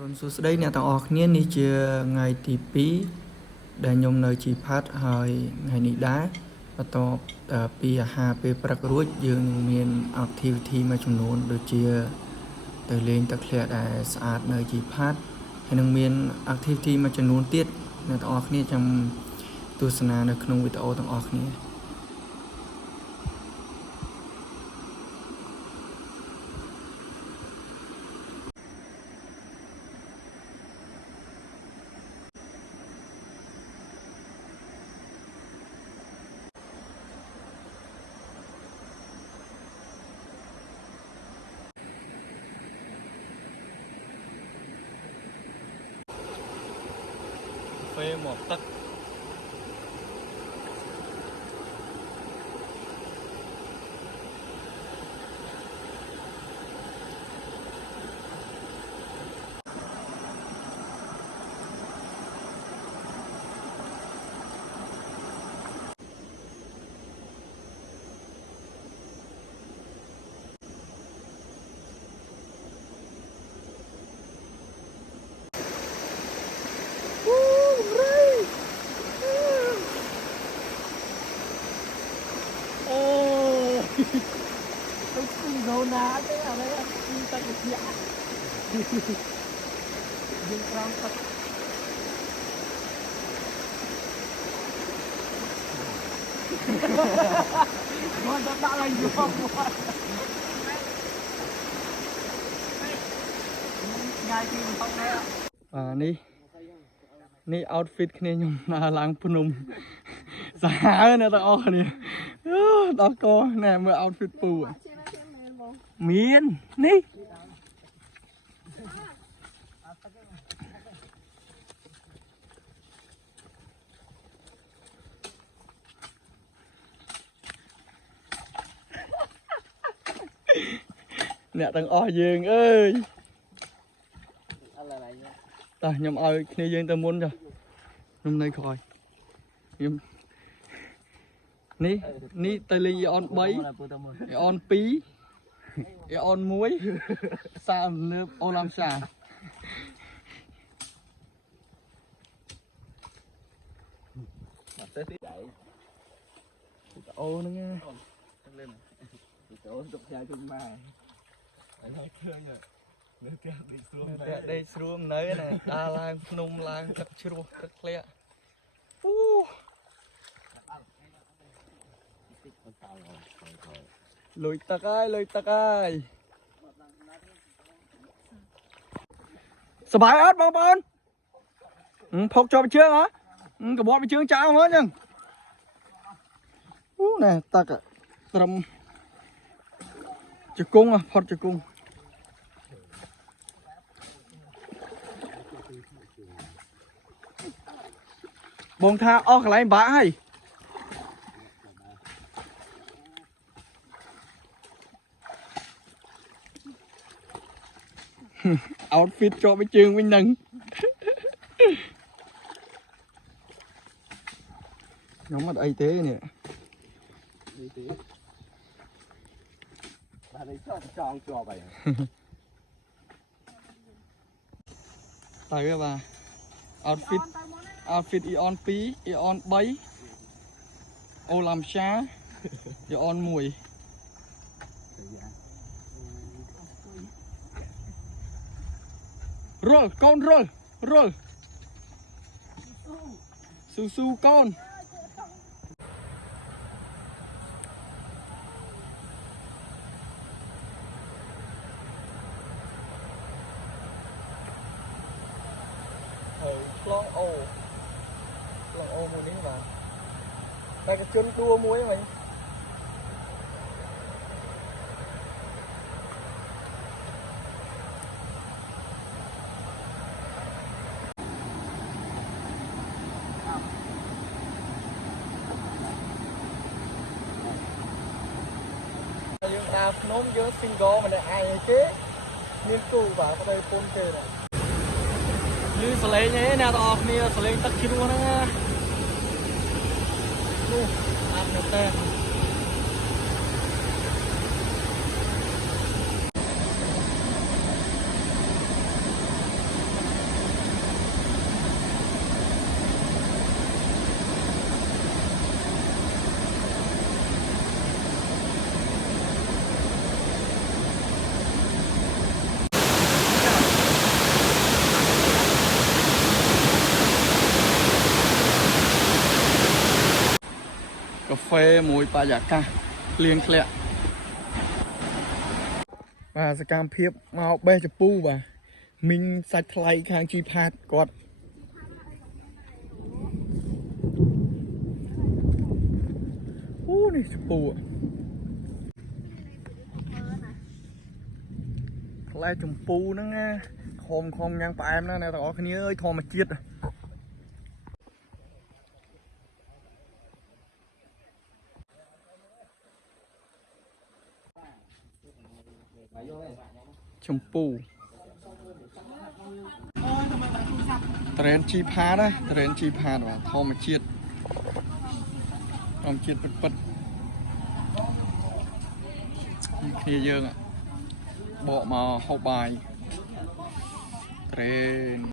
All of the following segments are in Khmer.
រុនសួស្តីអ្នកទាំងអស់គ្នានេះជាថ្ងៃទី2ដែលខ្ញុំនៅជីផាត់ហើយថ្ងៃនេះដែរបន្ទាប់ពីអាហារពេលព្រឹករួចយើងនឹងមាន activity មួយចំនួនដូចជាទៅលេងទឹកធ្លាក់ដែលស្អាតនៅជីផាត់ហើយនឹងមាន activity មួយចំនួនទៀតអ្នកទាំងអស់គ្នាចាំទស្សនានៅក្នុងវីដេអូទាំងអស់គ្នាពេលមកទឹកĐâu ná thế ở đây ta được nhã dương trong thật ngon thật đã lành được không ngay khi mình không đấy ní ní outfit គ្នាខ្ញុំឡើងភ្នំសាហាវណាបងប្អូននេះដល់កណែមើល outfit ពូមាននេះអ្នកទាំងអស់យើងអើយតោះខ្ញុំឲ្យគ្នាយើងទៅមុនចុះខ្ញុំនៅក្រោយខ្ញុំនេះទៅលេងអន3អន2អន1សាមលើបអូឡាំសាអូហ្នឹងលេងអូនទុកចាយជុំម៉ែហើយឃើញនៅផ្ទះដេកស្រួលនៅណាដើរឡើងភ្នំឡើងទឹកជ្រោះទឹកធ្លាក់លុយទឹកហើយសบายអត់បងប្អូនផុកជាប់ជើងហ៎កបត់ជើងចោលមកអញ្ចឹងណែទឹកត្រឹមជង្គង់ផុតជង្គង់បងថាអស់កន្លែងបាក់ហើយoutfit ជាប់ជើងវិញនឹងខ្ញុំអត់អីទេនេះបាទនេះចង់ជាប់ហើយទៅបាទ outfit Eon 2 Eon 3អូឡាំសា Eon 1រុលកូនរុលស៊ូកូនខ្លងអូមួយនេះបាទតែកជន់ដួមួយហ្នឹងយើងដើរភ្នំយើង single ម្នាក់ឯងទេមានគូបាទប្តីពុនគេណាលឺសលេងឯអ្នកទាំងអស់គ្នាសលេងទឹកជ្រោះហ្នឹងណានោះអាប់មែនតើ អ phê mùi bà giả ca liên khẽ và sẽ cam phiếp mau bê cho pu và mình sạch lại khang chi phạt quạt này cho pu lại chùm pu nó nghe khom khom nhang pa em nó này tao cái ơi thò mà chết rồi chùm pu trend chi phá đấy trend chi phá và thò mà chết thò mà chết bật bật kia dương ạ bộ mà học bài trend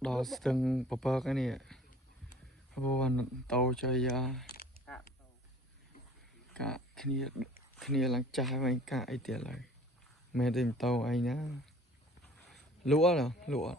đó từng bờ cái này vô anh tàu chơi cả kia lăng trái với cả ai tiền lại mẹ tìm tàu anh nhá lúa nào lúa